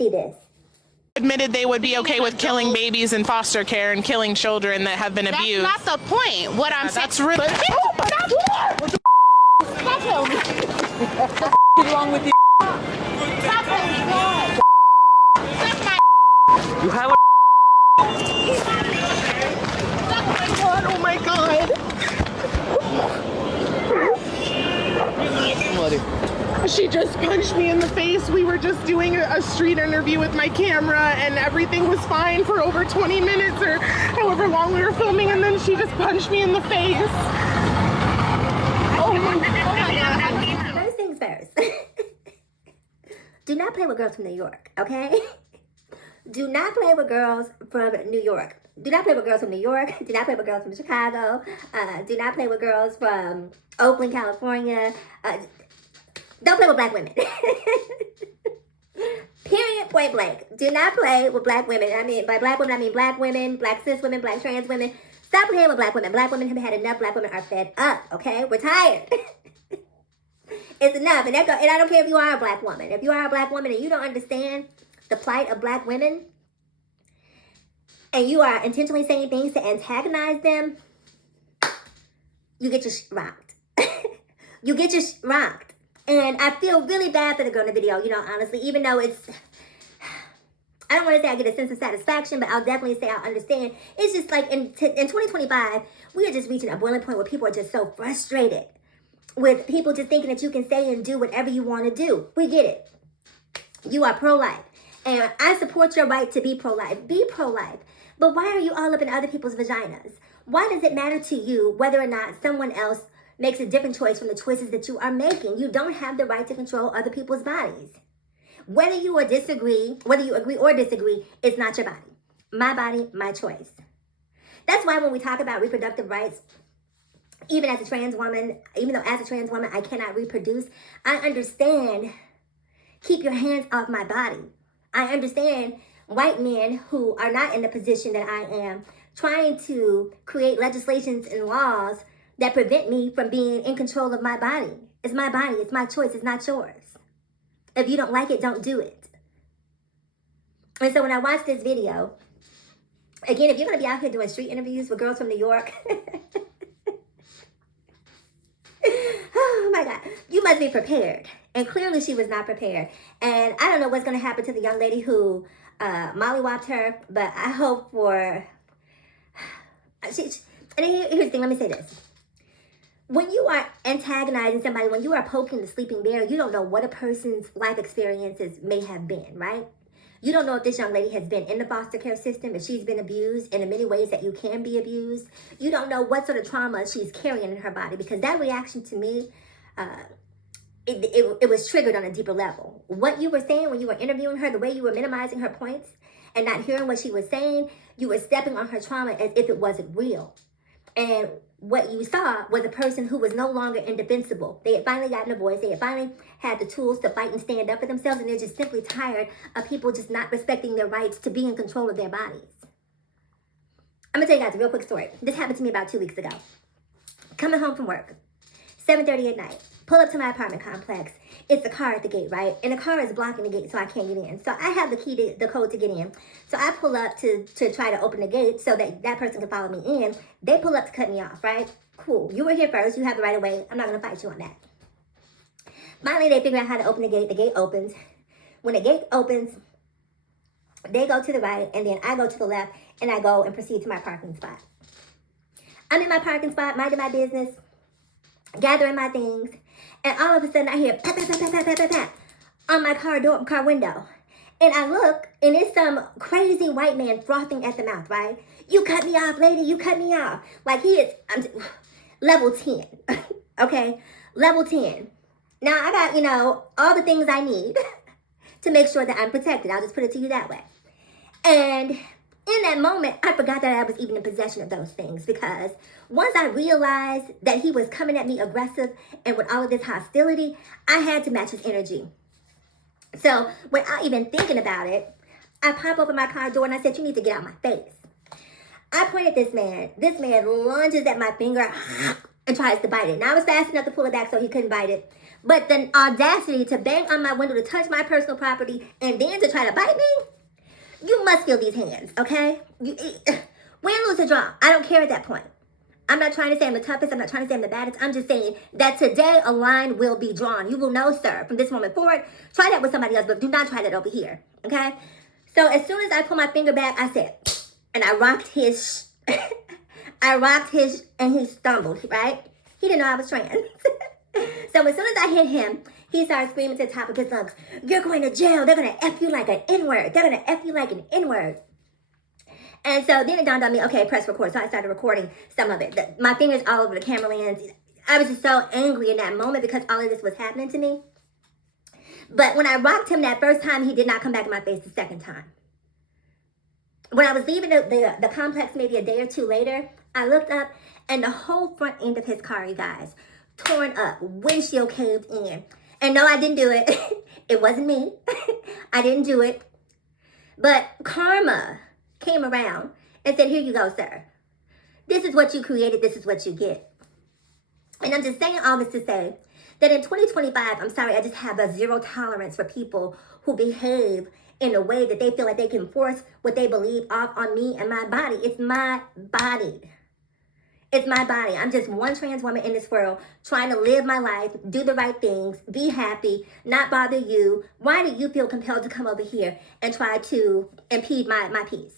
see this. Admitted they would be okay with killing babies in foster care and killing children that have been abused. That's not the point. What I'm saying. That's really. Stop telling me. What's wrong with you? Stop telling me. That's my. You have a. Oh my God. She just punched me in the face. We were just doing a street interview with my camera and everything was fine for over 20 minutes or however long we were filming, and then she just punched me in the face. Oh my God. First things first. Do not play with girls from New York, okay? Do not play with girls from New York. Do not play with girls from New York. Do not play with girls from Chicago. Do not play with girls from Oakland, California. Don't play with black women. Period, point blank. Do not play with black women. I mean, by black women, I mean black women, black cis women, black trans women. Stop playing with black women. Black women have had enough. Black women are fed up, okay? We're tired. It's enough. And I don't care if you are a black woman. If you are a black woman and you don't understand the plight of black women, and you are intentionally saying things to antagonize them, you get your rocked. You get your rocked. And I feel really bad for the girl in the video, you know, honestly, even though it's, I don't want to say I get a sense of satisfaction, but I'll definitely say I understand. It's just like in 2025, we are just reaching a boiling point where people are just so frustrated with people just thinking that you can say and do whatever you want to do. We get it. You are pro-life. And I support your right to be pro-life. Be pro-life. But why are you all up in other people's vaginas? Why does it matter to you whether or not someone else makes a different choice from the choices that you are making? You don't have the right to control other people's bodies. Whether you agree or disagree, it's not your body. My body, my choice. That's why when we talk about reproductive rights, even as a trans woman, even though as a trans woman I cannot reproduce, I understand, keep your hands off my body. I understand white men who are not in the position that I am trying to create legislations and laws that prevent me from being in control of my body. It's my body, it's my choice, it's not yours. If you don't like it, don't do it. And so when I watched this video, again, if you're gonna be out here doing street interviews with girls from New York, oh my God, you must be prepared. And clearly she was not prepared. And I don't know what's gonna happen to the young lady who mollywopped her, but I hope for, and here's the thing, let me say this. When you are antagonizing somebody, when you are poking the sleeping bear, you don't know what a person's life experiences may have been, right? You don't know if this young lady has been in the foster care system, if she's been abused in the many ways that you can be abused. You don't know what sort of trauma she's carrying in her body, because that reaction to me, it was triggered on a deeper level. What you were saying when you were interviewing her, the way you were minimizing her points and not hearing what she was saying, you were stepping on her trauma as if it wasn't real. And what you saw was a person who was no longer indefensible. They had finally gotten a voice. They had finally had the tools to fight and stand up for themselves. And they're just simply tired of people just not respecting their rights to be in control of their bodies. I'm going to tell you guys a real quick story. This happened to me about 2 weeks ago. Coming home from work, 7:30 at night. Pull up to my apartment complex. It's a car at the gate, right? And the car is blocking the gate, so I can't get in. So I have the key, the code to get in. So I pull up to try to open the gate so that that person can follow me in. They pull up to cut me off, right? Cool. You were here first. You have the right of way. I'm not going to fight you on that. Finally, they figure out how to open the gate. The gate opens. When the gate opens, they go to the right, and then I go to the left, and I go and proceed to my parking spot. I'm in my parking spot, minding my business, gathering my things. And all of a sudden, I hear pat, pat, pat, pat, pat, pat, pat, pat on my car window. And I look, and it's some crazy white man frothing at the mouth, right? You cut me off, lady. You cut me off. Like he is level 10, okay? Level 10. Now, I got, all the things I need to make sure that I'm protected. I'll just put it to you that way. And in that moment, I forgot that I was even in possession of those things, because once I realized that he was coming at me aggressive and with all of this hostility, I had to match his energy. So without even thinking about it, I pop open my car door and I said, you need to get out my face. I point at this man. This man lunges at my finger and tries to bite it. Now I was fast enough to pull it back so he couldn't bite it. But the audacity to bang on my window, to touch my personal property, and then to try to bite me, you must feel these hands, okay? Win, lose, or draw. I don't care at that point. I'm not trying to say I'm the toughest. I'm not trying to say I'm the baddest. I'm just saying that today a line will be drawn. You will know, sir, from this moment forward. Try that with somebody else, but do not try that over here, okay? So as soon as I pull my finger back, I said, and I rocked his, and he stumbled, right? He didn't know I was trans. So as soon as I hit him, he started screaming to the top of his lungs, "You're going to jail. They're going to F you like an N-word. They're going to F you like an N-word." And so then it dawned on me, okay, press record. So I started recording some of it. My fingers all over the camera lens. I was just so angry in that moment because all of this was happening to me. But when I rocked him that first time, he did not come back in my face the second time. When I was leaving the complex maybe a day or two later, I looked up and the whole front end of his car, you guys, torn up, windshield caved in. And no, I didn't do it. It wasn't me. I didn't do it. But karma came around and said, "Here you go, sir. This is what you created. This is what you get." And I'm just saying all this to say that in 2025, I'm sorry, I just have a zero tolerance for people who behave in a way that they feel like they can force what they believe off on me and my body. It's my body. It's my body. I'm just one trans woman in this world trying to live my life, do the right things, be happy, not bother you. Why do you feel compelled to come over here and try to impede my peace?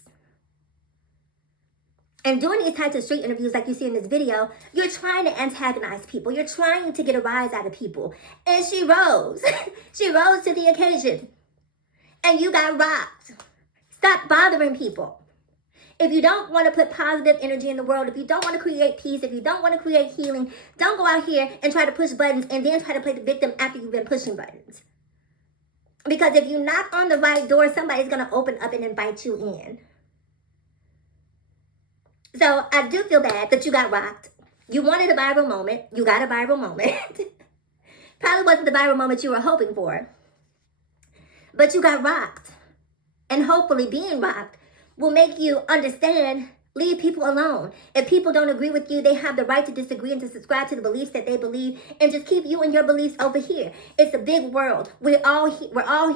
And doing these types of street interviews like you see in this video, you're trying to antagonize people. You're trying to get a rise out of people. And she rose. She rose to the occasion. And you got rocked. Stop bothering people. If you don't want to put positive energy in the world, if you don't want to create peace, if you don't want to create healing, don't go out here and try to push buttons and then try to play the victim after you've been pushing buttons. Because if you knock on the right door, somebody's going to open up and invite you in. So I do feel bad that you got rocked. You wanted a viral moment. You got a viral moment. Probably wasn't the viral moment you were hoping for. But you got rocked. And hopefully being rocked will make you understand, leave people alone. If people don't agree with you, they have the right to disagree and to subscribe to the beliefs that they believe and just keep you and your beliefs over here. It's a big world. We're all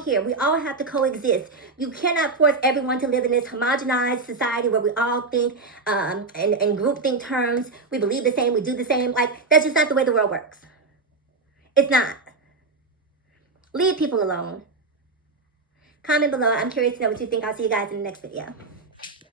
here. We all have to coexist. You cannot force everyone to live in this homogenized society where we all think in groupthink terms. We believe the same. We do the same. Like, that's just not the way the world works. It's not. Leave people alone. Comment below. I'm curious to know what you think. I'll see you guys in the next video.